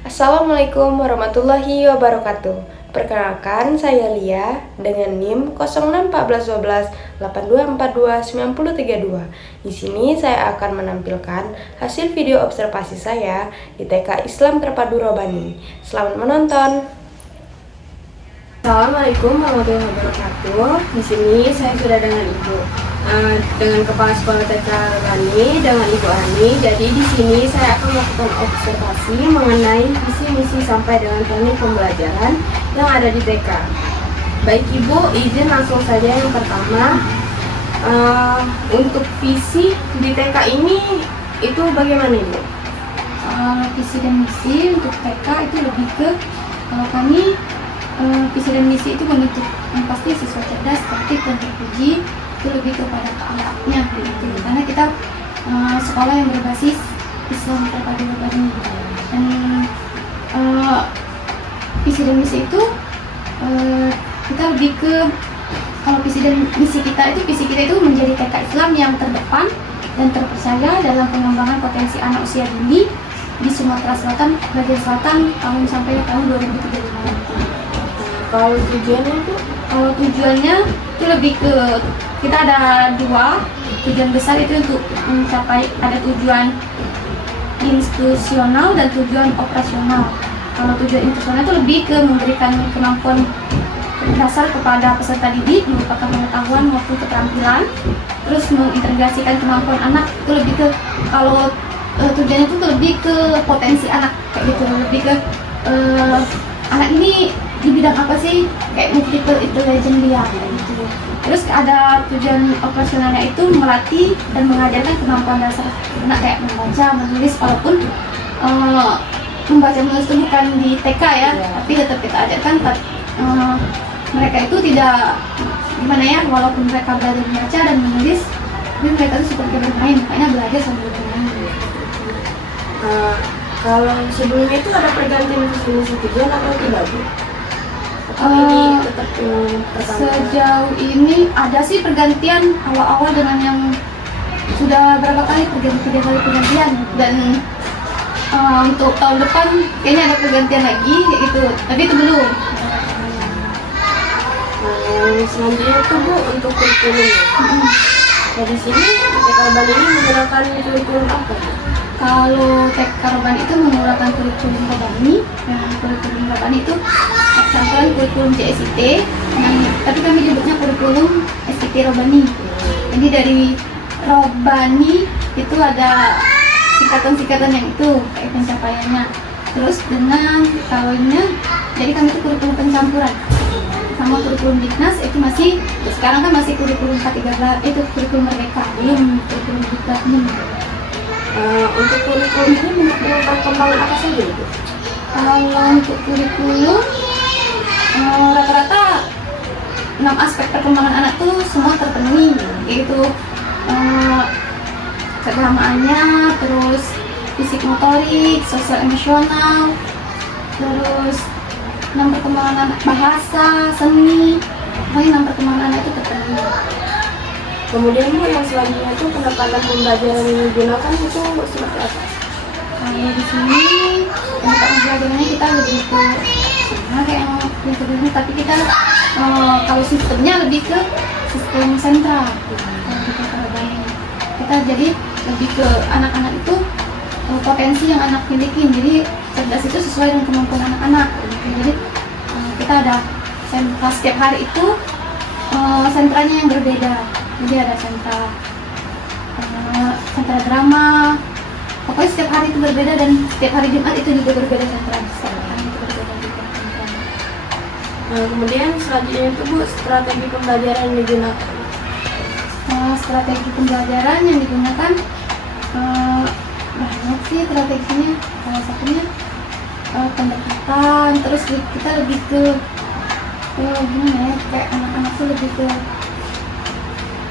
Assalamualaikum warahmatullahi wabarakatuh. Perkenalkan, saya Lia dengan NIM 0614128292. Di sini saya akan menampilkan hasil video observasi saya di TK Islam Terpadu Robani. Selamat menonton. Assalamualaikum warahmatullahi wabarakatuh. Di sini saya sudah dengan Ibu, dengan Kepala Sekolah TK Robani, dengan Ibu Ani. Jadi di sini saya akan melakukan observasi mengenai visi misi sampai dengan teknik pembelajaran yang ada di TK. Baik Ibu, izin langsung saja yang pertama. Untuk visi di TK ini itu bagaimana Ibu? Visi dan misi untuk TK itu lebih ke kami visi dan misi itu membentuk yang pasti siswa cerdas, tertib dan terpuji, itu lebih kepada keakhlaknya gitu. Karena kita sekolah yang berbasis Islam Terpadu Robani, dan visi dan misi itu kita lebih ke, kalau visi dan misi kita itu menjadi TK Islam yang terdepan dan terpercaya dalam pengembangan potensi anak usia dini di Sumatera Selatan, bagian selatan tahun sampai tahun 2035 nanti. Kalau tujuannya itu? Kalau tujuannya itu lebih ke, kita ada dua tujuan besar itu untuk mencapai, ada tujuan institusional dan tujuan operasional. Kalau tujuan institusional itu lebih ke memberikan kemampuan dasar kepada peserta didik, merupakan pengetahuan maupun keterampilan, terus mengintegrasikan kemampuan anak, itu lebih ke, kalau tujuannya itu lebih ke potensi anak kayak gitu, lebih ke anak ini di bidang apa sih, kayak multiple intelligence dia kayak gitu. Terus ada tujuan operasionalnya itu melatih dan mengajarkan kemampuan dasar anak kayak membaca, menulis, walaupun membaca menulis itu bukan di TK ya, tapi tetap kita ajarkan. Mereka itu tidak gimana ya, walaupun mereka belajar membaca dan menulis, tapi mereka itu seperti bermain, makanya belajar sambil bermain. Kalau sebelumnya itu ada pergantian visi tujuan atau tidak Bu? Ini tetap yang pertama? Sejauh ini ada sih pergantian awal-awal dengan yang sudah berapa kali tiga kali pergantian, dan untuk tahun depan kayaknya ada pergantian lagi kayak gitu, tapi itu belum. Yang selanjutnya itu Bu untuk kurikulumnya. Nah di sini TK Robani ini menggunakan kurikulum apa Bu? Kalau TK Robani itu menggunakan kurikulum Robani, kurikulum Robani itu campuran kurikulum CSIT, tapi kami nyebutnya kurikulum SIT Robani. Jadi dari Robani itu ada singkatan-singkatan yang itu kayak pencapaiannya. Terus dengan kalaunya, jadi kami itu kurikulum pencampuran sama kurikulum Diknas, itu masih, sekarang kan masih kurikulum K13, itu kurikulum Merdeka, belum kurikulum Diknas ini. Untuk kurikulum ini mendukung perkembangan apa saja Bu? Kalau untuk kurikulum rata-rata 6 aspek perkembangan anak tuh semua terpenuhi, yaitu keagamaannya, terus fisik motorik, sosial emosional, terus 6 perkembangan anak, bahasa, seni, pokoknya 6 perkembangan anak itu terpenuhi. Kemudian Bu yang selanjutnya itu pendekatan pembelajaran yang digunakan itu seperti apa? Kalau di sini pendekatan pembelajarannya kita lebih ke kayak yang sebelumnya, tapi kita kalau sistemnya lebih ke sistem sentral. Kita jadi lebih ke anak-anak itu potensi yang anak miliki, jadi cerdas itu sesuai dengan kemampuan anak-anak. Jadi kita ada sentra setiap hari itu, sentranya yang berbeda. Jadi ada sentra drama, pokoknya setiap hari itu berbeda, dan setiap hari Jumat itu juga berbeda sentra. Kemudian selanjutnya itu Bu, strategi pembelajaran yang digunakan. Strategi pembelajaran yang digunakan banyak sih strateginya. Salah satunya pendekatan, terus kita lebih ke gimana ya, kayak anak-anak tuh lebih ke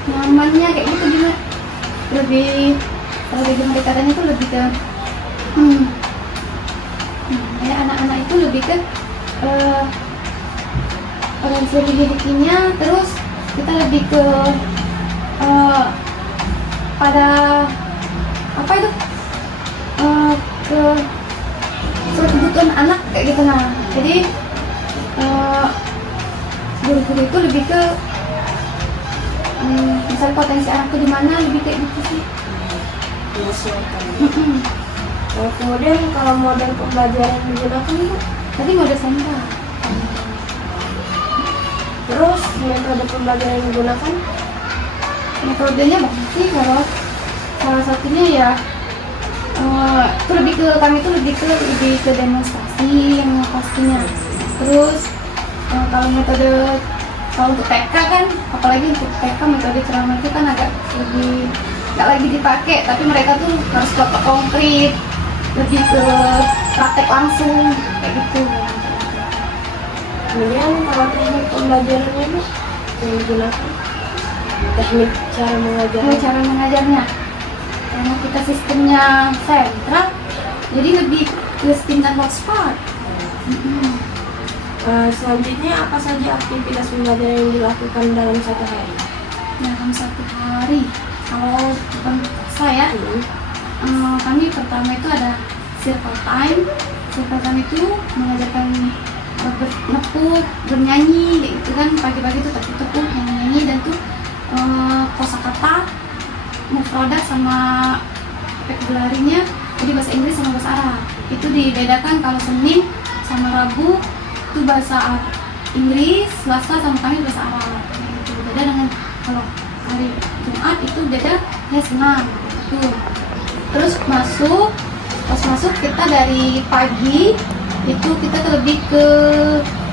nyamannya kayak gitu, gimana, lebih strategi pendekatannya tuh lebih ke kayak anak-anak itu lebih ke potensi didiknya, terus kita lebih ke pada apa itu ke suatu kebutuhan anak kayak gitu. Nah jadi guru-guru itu lebih ke misalnya potensi anakku di mana, lebih kayak gitu sih. Menyesuaikan. Kemudian kalau model pembelajaran yang digunakan Bu? Tadi model sampel. Terus metode pembelajaran yang digunakan? Metodenya banyak sih, kalau salah satunya ya itu kami itu lebih ke demonstrasi yang pastinya. Terus kalau metode, kalau untuk TK kan, apalagi untuk TK metode ceramah itu kan agak lebih nggak lagi dipakai, tapi mereka tuh harus konkret, lebih ke praktek langsung kayak gitu. Kemudian kalau teknik pembelajarannya Bu yang digunakan? Teknik cara mengajarnya? Cara mengajarnya, karena kita sistemnya sentral, jadi lebih ke stimulus hotspot. Selanjutnya apa saja aktivitas pembelajaran yang dilakukan dalam satu hari? Dalam satu hari, kalau saya, kami pertama itu ada circle time. Circle time itu mengajarkan nepuk, bernyanyi, gitu kan. Pagi-pagi itu tepuk-tepuk, nyanyi, dan tuh kosakata, mufradat sama vocabulary-nya, jadi bahasa Inggris sama bahasa Arab. Itu dibedakan kalau Senin sama Rabu itu bahasa Inggris, Selasa sama kami bahasa Arab. Itu beda dengan kalau hari Jumat itu beda ya senang gitu. Terus pas masuk kita dari pagi itu kita lebih ke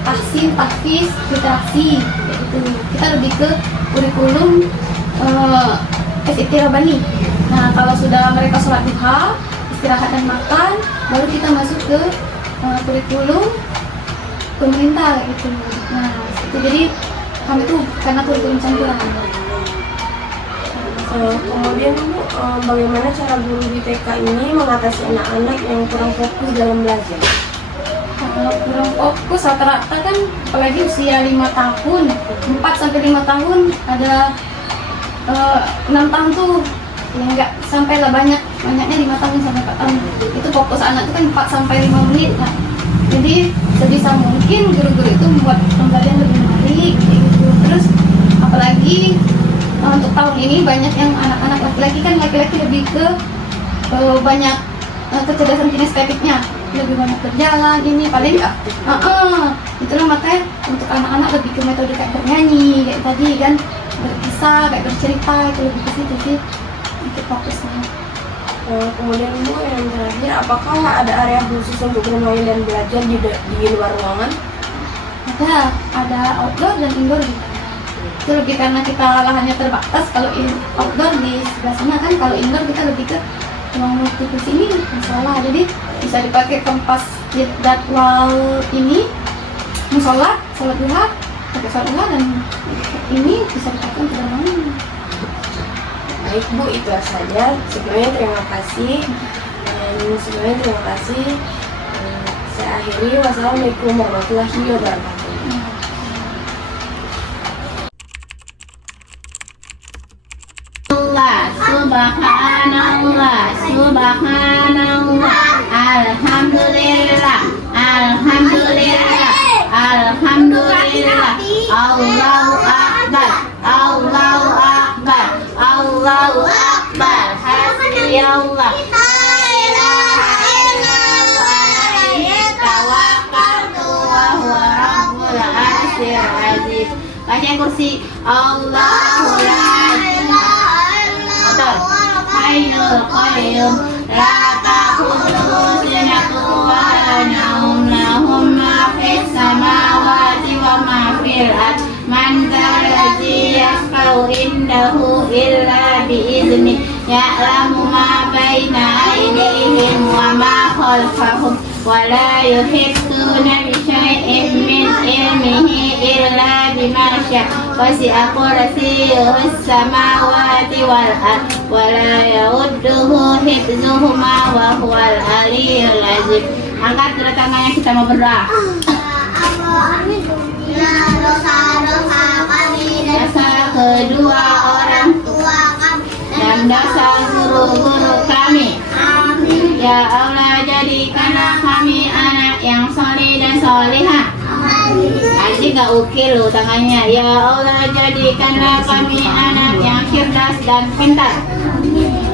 tahsin, tahfiz, literasi gitu. Kita lebih ke kurikulum SIT Rabani. Nah kalau sudah mereka sholat duha, istirahat dan makan, baru kita masuk ke kurikulum pemerintah gitu. Nah itu jadi kami tuh karena kurikulum campuran. Kemudian Bu, bagaimana cara guru di TK ini mengatasi anak-anak yang kurang fokus dalam belajar? Kalau kurang fokus rata-rata kan, apalagi usia 5 tahun, 4-5 tahun, ada 6 tahun tuh yang nggak sampai lah, banyaknya 5 tahun sampai 4 tahun. Itu fokus anak itu kan 4-5 menit. Nah, jadi sebisa mungkin guru-guru itu membuat pembelajaran lebih menarik gitu. Terus apalagi untuk tahun ini banyak yang anak-anak laki-laki, kan laki-laki lebih ke banyak kecerdasan kinestetiknya, lebih banyak berjalan ini paling itulah makanya untuk anak-anak lebih ke metode kayak bernyanyi kayak tadi kan, berkisah kayak bercerita, itu lebih ke situ sih untuk fokusnya. Kemudian Bu, yang terakhir, apakah ada area khusus untuk bermain dan belajar di luar ruangan? Ada outdoor dan indoor gitu. Itu lebih karena kita lahannya terbatas. Kalau outdoor di sebelah sana kan, kalau indoor kita lebih ke ruang multiple ini musola, jadi bisa dipakai kompas jadwal ini musola, sholat duha, pakai sholat duha, dan ini bisa dipakai untuk bermain. Baik Bu, itu saja. Sebelumnya terima kasih. Saya akhiri. Wassalamualaikum warahmatullahi wabarakatuh. Subhanallah, subhanallah, alhamdulillah, alhamdulillah, alhamdulillah, Allahu akbar, Allahu akbar, Allahu akbar, hasbiyallah, la ilaha illallah, alaihi tawakkaltu wa huwa rabbul arsyil azim. Baca kursi. Allahu la Hayyul Qayyum la ta'khudhuhu sinatun wa la nawm, lahu ma fis samawati wa ma fil ardh, man dzalladzi yashfa'u indahu illa bi'idznih, ya'lamu ma baina aydihim wa ma khalfahum, wa la yuhittuna bi syai'in min ilmihi illa bima syaa', wasi'a kursiyyuhu as-samawati wal ardh, wa la yaudduhu hifdzuhuma wa huwal aliyyul azim. Angkat kedua tangannya, kita mau berdoa. Dosa kedua orang tua kami dan dosa guru-guru kami. Ya Allah, jadikanlah kami anak yang soleh dan solehah. Adik gak oke loh tangannya. Ya Allah, jadikanlah kami anak yang cerdas dan pintar.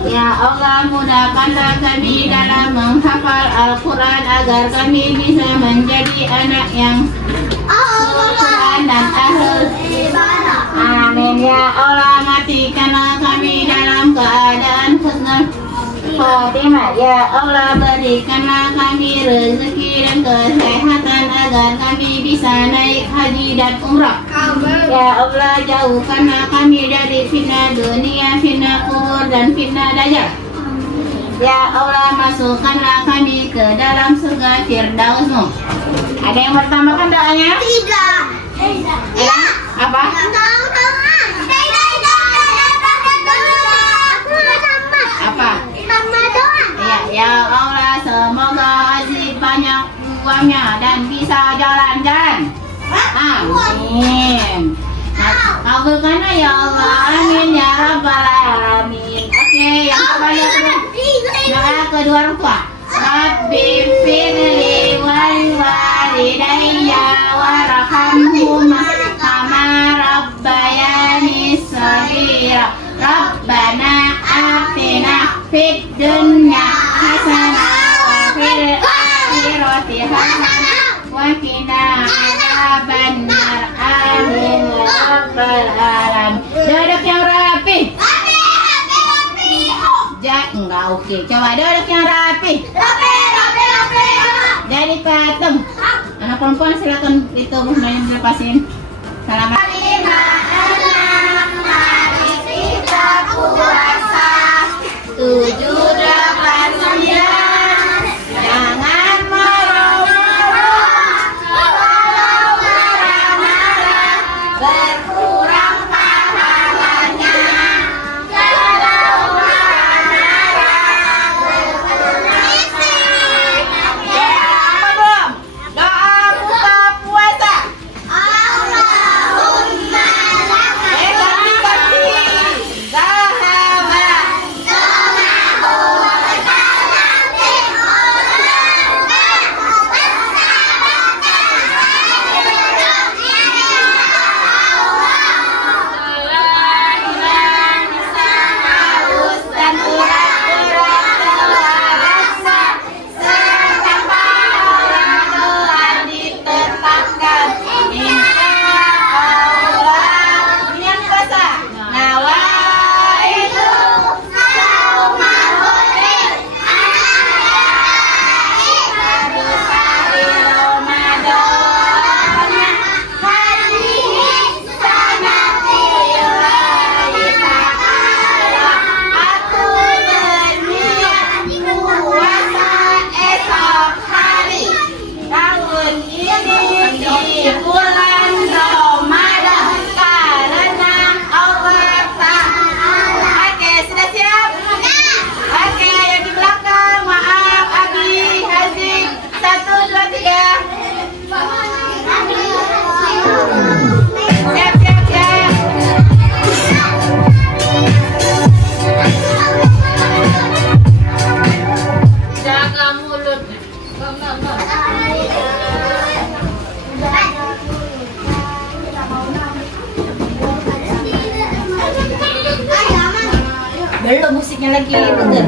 Ya Allah, mudahkanlah kami dalam menghafal Al-Quran agar kami bisa menjadi anak yang Al-Quran dan ahlul amin. Ya Allah, matikanlah kami dalam keadaan husnul khotimah. Ya Allah, berikanlah kami rezeki dan kesehatan agar kami bisa naik haji dan umrah. Ya Allah, jauhkanlah kami dari fitnah dunia, fitnah kubur dan fitnah dajjal. Ya Allah, masukkanlah kami ke dalam surga Firdausmu. Ada yang bertambahkan doanya? Tidak. Apa? Apa? Ya Allah, semoga Aziz banyak uangnya dan bisa jalan-jalan. Amin. Kabulkanlah ya Allah, amin ya rabbal alamin. Oke, yang kedua kedua orang tua. Rabbi firli wal walidayya warhamhuma kama rabbayani shaghira. Rabbana atina fid dunya hasanah wa fil akhirati hasanah wa qina adzabannar. Amin ya rabbal alamin. Duduk yang rapi. Enggak oke. Coba duduk yang rapi. Jadi patung. Anak perempuan silakan itu mudahnya dilepasin. Selamat. Tujuh, delapan, sembilan. Jangan marah-marah. Kalau marah-marah berkurang pahalanya. Kalau marah-marah berkurang pahalanya. Apa belum? Doa buka puasa. Allahumma laka Ganti-ganti. Zahaba. Belum musiknya lagi, bener.